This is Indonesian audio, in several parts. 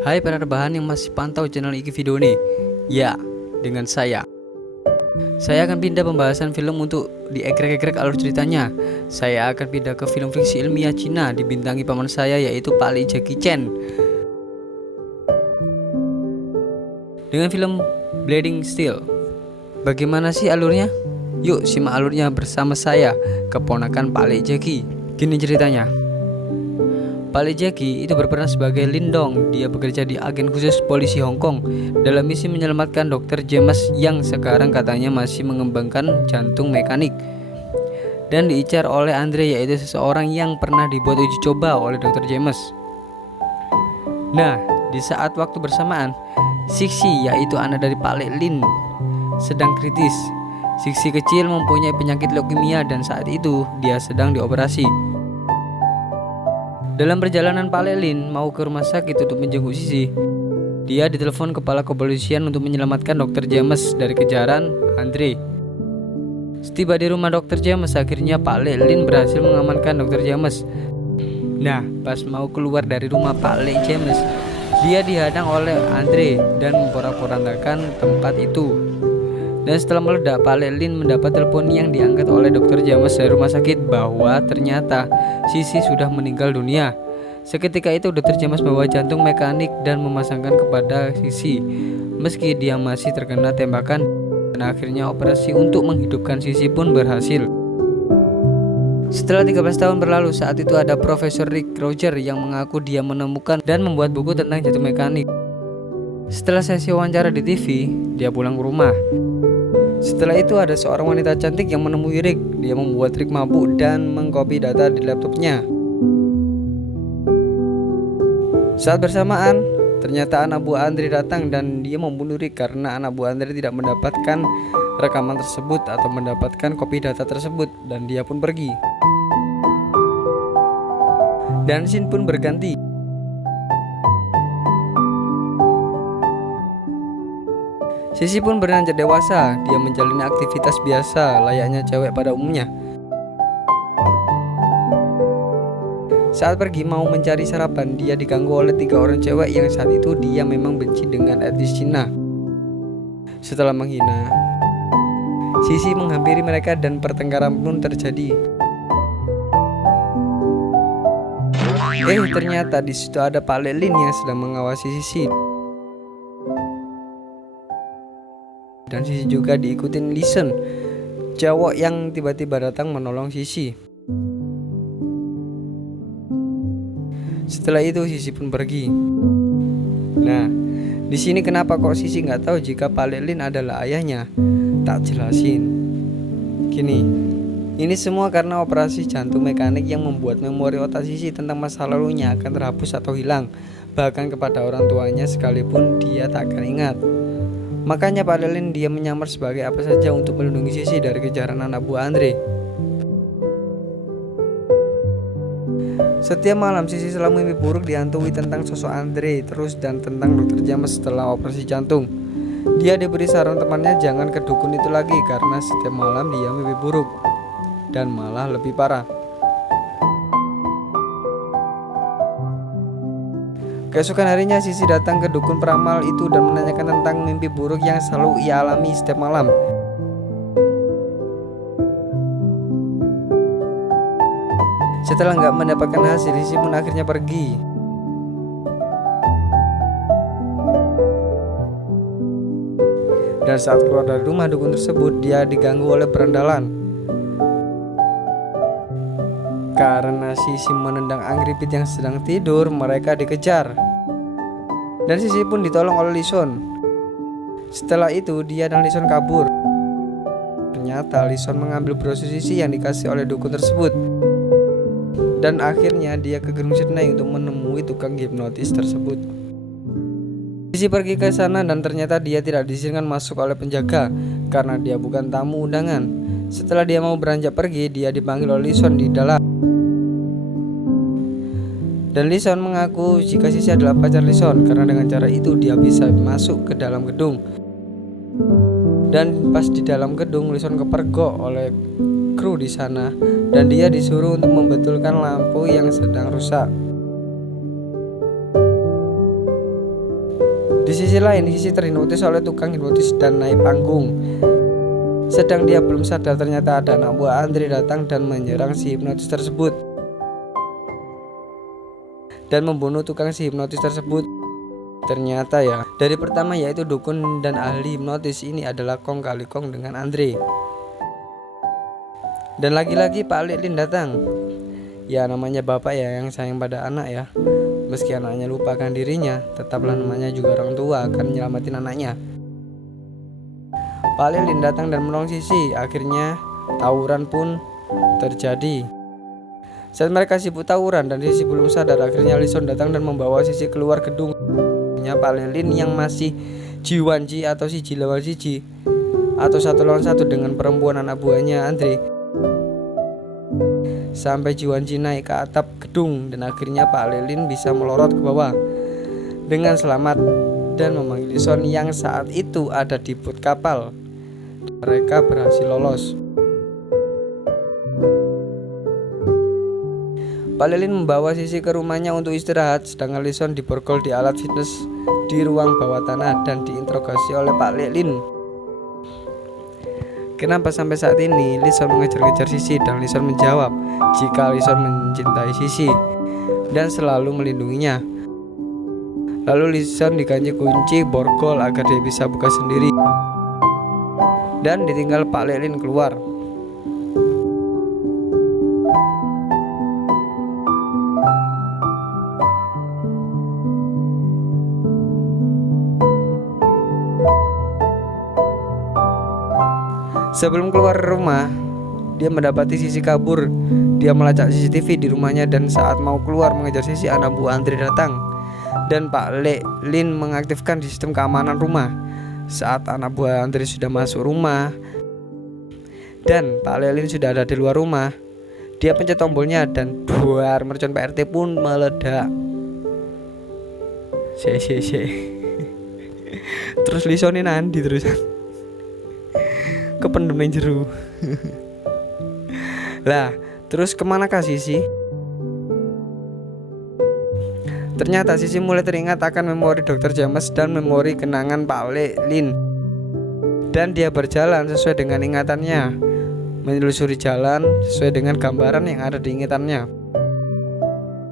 Hai para rebahan yang masih pantau channel Iki Video nih. Ya, dengan saya akan pindah pembahasan film untuk diegrek-egrek alur ceritanya. Saya akan pindah ke film fiksi ilmiah Cina dibintangi paman saya, yaitu Pak Li Jackie Chan, dengan film Bleeding Steel. Bagaimana sih alurnya? Yuk simak alurnya bersama saya, keponakan Pak Li Jackie. Gini ceritanya. Pak Li Jackie itu berperan sebagai Lin Dong. Dia bekerja di agen khusus polisi Hong Kong dalam misi menyelamatkan Dr. James yang sekarang katanya masih mengembangkan jantung mekanik, dan diincar oleh Andre, yaitu seseorang yang pernah dibuat uji coba oleh Dr. James. Nah, di saat waktu bersamaan, Sixi, yaitu anak dari Pak Lin, sedang kritis. Sixi kecil mempunyai penyakit leukemia dan saat itu dia sedang dioperasi. Dalam perjalanan Pak Lin mau ke rumah sakit untuk menjenguk Sisi, dia ditelepon kepala kepolisian untuk menyelamatkan Dr. James dari kejaran Andre. Setiba di rumah Dr. James, akhirnya Pak Lin berhasil mengamankan Dr. James. Nah, pas mau keluar dari rumah Pak James, dia dihadang oleh Andre dan memporak-porandakan tempat itu. Dan setelah meledak, Pak Lin mendapat telepon yang diangkat oleh Dr. James dari rumah sakit bahwa ternyata Sisi sudah meninggal dunia. Seketika itu Dr. James membawa jantung mekanik dan memasangkan kepada Sisi, meski dia masih terkena tembakan, dan akhirnya operasi untuk menghidupkan Sisi pun berhasil. Setelah 13 tahun berlalu, saat itu ada Profesor Rick Roger yang mengaku dia menemukan dan membuat buku tentang jantung mekanik. Setelah sesi wawancara di TV, dia pulang ke rumah. Setelah itu ada seorang wanita cantik yang menemui Rick. Dia membuat Rick mabuk dan mengcopy data di laptopnya. Saat bersamaan, ternyata anak buah Andre datang dan dia membunuh Rick karena anak buah Andre tidak mendapatkan rekaman tersebut atau mendapatkan copy data tersebut, dan dia pun pergi. Dan scene pun berganti. Sisi pun beranjak dewasa. Dia menjalani aktivitas biasa layaknya cewek pada umumnya. Saat pergi mau mencari sarapan, dia diganggu oleh 3 orang cewek yang saat itu dia memang benci dengan etnis Cina. Setelah menghina, Sisi menghampiri mereka dan pertengkaran pun terjadi. Ternyata di situ ada Pak Lin yang sedang mengawasi Sisi. Dan Sisi juga diikutin Listen, cowok yang tiba-tiba datang menolong Sisi. Setelah itu Sisi pun pergi. Nah, di sini kenapa kok Sisi nggak tahu jika Pak Lin adalah ayahnya? Tak jelasin. Gini, ini semua karena operasi jantung mekanik yang membuat memori otak Sisi tentang masa lalunya akan terhapus atau hilang. Bahkan kepada orang tuanya sekalipun dia tak akan ingat. Makanya Pak Lin dia menyamar sebagai apa saja untuk melindungi Sisi dari kejaran anak buah Andre. Setiap malam Sisi selalu mimpi buruk dihantui tentang sosok Andre terus dan tentang Dr. James setelah operasi jantung. Dia diberi saran temannya jangan ke dukun itu lagi karena setiap malam dia mimpi buruk dan malah lebih parah. Keesokan harinya Sisi datang ke dukun peramal itu dan menanyakan tentang mimpi buruk yang selalu ia alami setiap malam. Setelah nggak mendapatkan hasil, Sisi pun akhirnya pergi. Dan saat keluar dari rumah dukun tersebut, dia diganggu oleh berandalan. Karena Sisi menendang Angripit yang sedang tidur, mereka dikejar. Dan Sisi pun ditolong oleh Lison. Setelah itu dia dan Lison kabur. Ternyata Lison mengambil brosur Sisi yang dikasih oleh dukun tersebut. Dan akhirnya dia ke Gedung Sydney untuk menemui tukang hipnotis tersebut. Sisi pergi ke sana dan ternyata dia tidak diizinkan masuk oleh penjaga karena dia bukan tamu undangan. Setelah dia mau beranjak pergi, dia dipanggil oleh Lison di dalam. Dan Lison mengaku jika Sisi adalah pacar Lison karena dengan cara itu dia bisa masuk ke dalam gedung. Dan pas di dalam gedung, Lison kepergok oleh kru di sana dan dia disuruh untuk membetulkan lampu yang sedang rusak. Di sisi lain, Sisi terhipnotis oleh tukang hipnotis dan naik panggung. Sedang dia belum sadar, ternyata ada anak buah Andre datang dan menyerang si hipnotis tersebut dan membunuh tukang si hipnotis tersebut. Ternyata ya, dari pertama yaitu dukun dan ahli hipnotis ini adalah kong kali kong dengan Andre. Dan lagi-lagi Pak Liklin datang. Ya namanya bapak ya yang sayang pada anak ya. Meski anaknya lupakan dirinya, tetaplah namanya juga orang tua akan menyelamatin anaknya. Pak Liklin datang dan menolong Sisi. Akhirnya tawuran pun terjadi. Saat mereka sibuk tawuran dan Sisi belum sadar, akhirnya Lison datang dan membawa Sisi keluar gedung. Pak Liklin yang masih Jiwanji atau siji lawan siji atau satu lawan satu dengan perempuan anak buahnya Andre. Sampai Jiwanji naik ke atap gedung dan akhirnya Pak Liklin bisa melorot ke bawah dengan selamat dan memanggil Lison yang saat itu ada di bot kapal. Mereka berhasil lolos. Pak Liklin membawa Sisi ke rumahnya untuk istirahat, sedangkan Lison diborgol di alat fitness di ruang bawah tanah dan diinterogasi oleh Pak Liklin. Kenapa sampai saat ini Lison mengejar-ngejar Sisi, dan Lison menjawab jika Lison mencintai Sisi dan selalu melindunginya. Lalu Lison diganti kunci borgol agar dia bisa buka sendiri dan ditinggal Pak Liklin keluar. Sebelum keluar rumah, dia mendapati Sisi kabur. Dia melacak CCTV di rumahnya dan saat mau keluar mengejar Sisi, anak buah Andre datang dan Pak Liklin mengaktifkan sistem keamanan rumah. Saat anak buah Andre sudah masuk rumah dan Pak Liklin sudah ada di luar rumah, dia pencet tombolnya dan duar, mercon PRT pun meledak. Terus Lisonin Andi terusan kependem nang jero. Lah, terus kemana kah Sisi? Ternyata Sisi mulai teringat akan memori Dr. James dan memori kenangan Pak Liklin. Dan dia berjalan sesuai dengan ingatannya, menelusuri jalan sesuai dengan gambaran yang ada di ingatannya,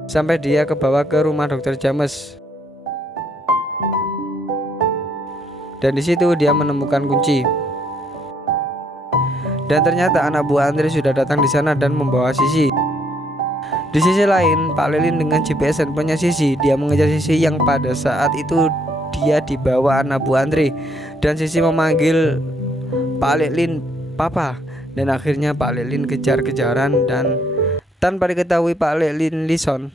sampai dia ke bawah ke rumah Dr. James. Dan di situ dia menemukan kunci. Dan ternyata anak buah Andre sudah datang di sana dan membawa Sisi. Di sisi lain, Pak Liklin dengan GPS handphonenya Sisi, dia mengejar Sisi yang pada saat itu dia dibawa anak buah Andre. Dan Sisi memanggil Pak Liklin papa. Dan akhirnya Pak Liklin kejar-kejaran dan tanpa diketahui Pak Liklin Lison.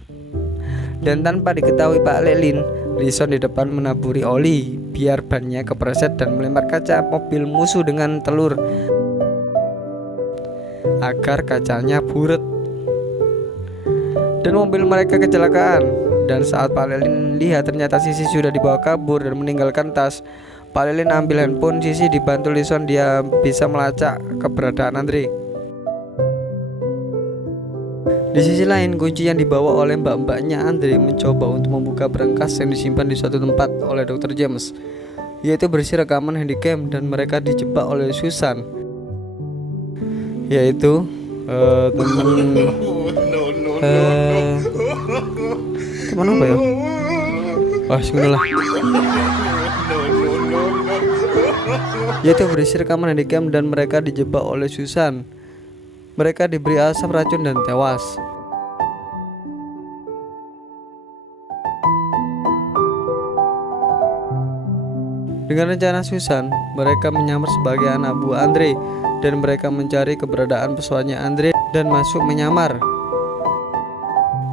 Dan tanpa diketahui Pak Liklin, Lison di depan menaburi oli biar bannya kepreset dan melempar kaca mobil musuh dengan telur agar kacanya buret dan mobil mereka kecelakaan. Dan saat Pak Liklin lihat ternyata Sisi sudah dibawa kabur dan meninggalkan tas, Pak Liklin ambil handphone Sisi, dibantu Lison dia bisa melacak keberadaan Andre. Di sisi lain, kunci yang dibawa oleh mbak-mbaknya Andre mencoba untuk membuka berangkas yang disimpan di suatu tempat oleh Dr. James, yaitu berisi rekaman handycam, dan mereka dijebak oleh Susan, yaitu teman apa ya? Wah, sungguh lah. Yaitu berisi rekaman handycam dan mereka dijebak oleh Susan. Mereka diberi asap racun dan tewas. Dengan rencana Susan, mereka menyamar sebagai anak buah Andre dan mereka mencari keberadaan pesawatnya Andre dan masuk menyamar.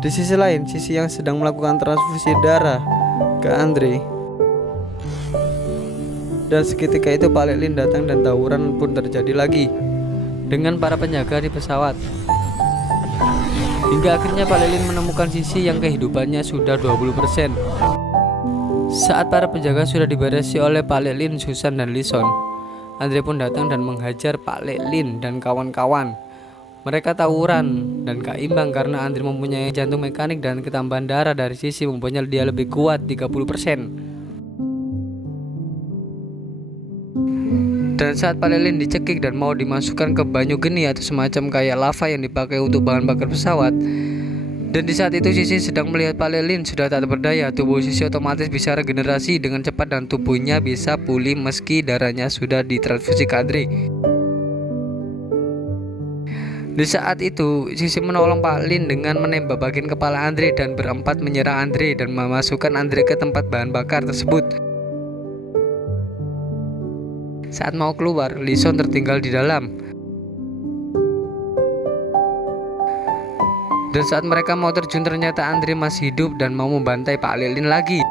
Di sisi lain, Sisi yang sedang melakukan transfusi darah ke Andre. Dan seketika itu Pak Liklin datang dan tawuran pun terjadi lagi dengan para penjaga di pesawat. Hingga akhirnya Pak Liklin menemukan Sisi yang kehidupannya sudah 20%. Saat para penjaga sudah diberesi oleh Pak Liklin, Susan, dan Lison, Andre pun datang dan menghajar Pak Liklin dan kawan-kawan. Mereka tawuran dan gak imbang karena Andre mempunyai jantung mekanik dan ketambahan darah dari Sisi membuatnya dia lebih kuat 30%. Dan saat Pak Lilin dicekik dan mau dimasukkan ke banyu geni atau semacam kayak lava yang dipakai untuk bahan bakar pesawat, dan di saat itu Sisi sedang melihat Pak Lilin sudah tak berdaya, tubuh Sisi otomatis bisa regenerasi dengan cepat dan tubuhnya bisa pulih meski darahnya sudah ditransfusi ke Andre. Di saat itu Sisi menolong Pak Lin dengan menembak bagian kepala Andre dan berempat menyerang Andre dan memasukkan Andre ke tempat bahan bakar tersebut. Saat mau keluar, Lison tertinggal di dalam. Dan saat mereka mau terjun ternyata Andre masih hidup dan mau membantai Pak Lilin lagi.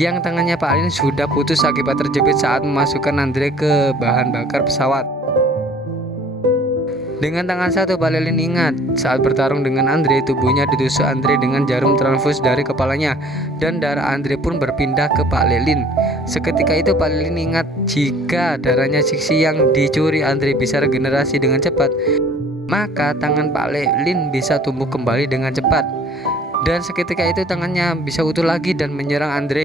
Yang tangannya Pak Lilin sudah putus akibat terjepit saat memasukkan Andre ke bahan bakar pesawat. Dengan tangan satu Pak Lilin ingat saat bertarung dengan Andre, tubuhnya ditusuk Andre dengan jarum transfus dari kepalanya dan darah Andre pun berpindah ke Pak Lilin. Seketika itu Pak Lilin ingat jika darahnya Sisi yang dicuri Andre bisa regenerasi dengan cepat, maka tangan Pak Lilin bisa tumbuh kembali dengan cepat. Dan seketika itu tangannya bisa utuh lagi dan menyerang Andre.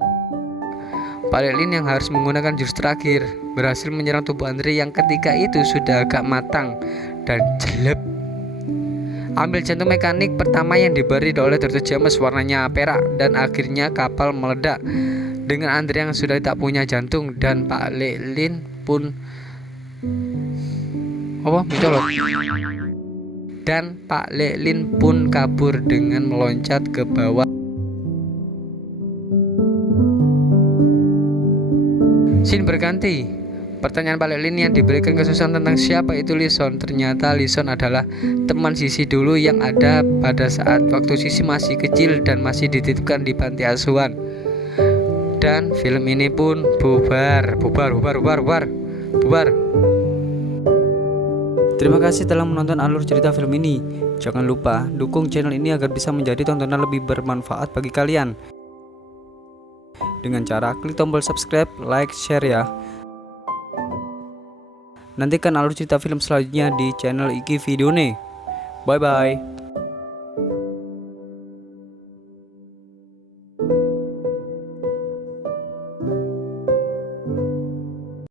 Pak Lilin yang harus menggunakan jurus terakhir berhasil menyerang tubuh Andre yang ketika itu sudah agak matang dan jelek. Ambil jantung mekanik pertama yang diberi oleh Dr. James warnanya perak dan akhirnya kapal meledak dengan Andre yang sudah tak punya jantung dan Pak Lilin pun mencolot. Dan Pak Lilin pun kabur dengan meloncat ke bawah. Scene berganti. Pertanyaan Pak Lilin yang diberikan kesusahan tentang siapa itu Lison. Ternyata Lison adalah teman Sisi dulu yang ada pada saat waktu Sisi masih kecil dan masih dititipkan di panti asuhan. Dan film ini pun bubar. Terima kasih telah menonton alur cerita film ini. Jangan lupa dukung channel ini agar bisa menjadi tontonan lebih bermanfaat bagi kalian dengan cara klik tombol subscribe, like, share ya. Nantikan alur cerita film selanjutnya di channel Iki Video nih. Bye bye.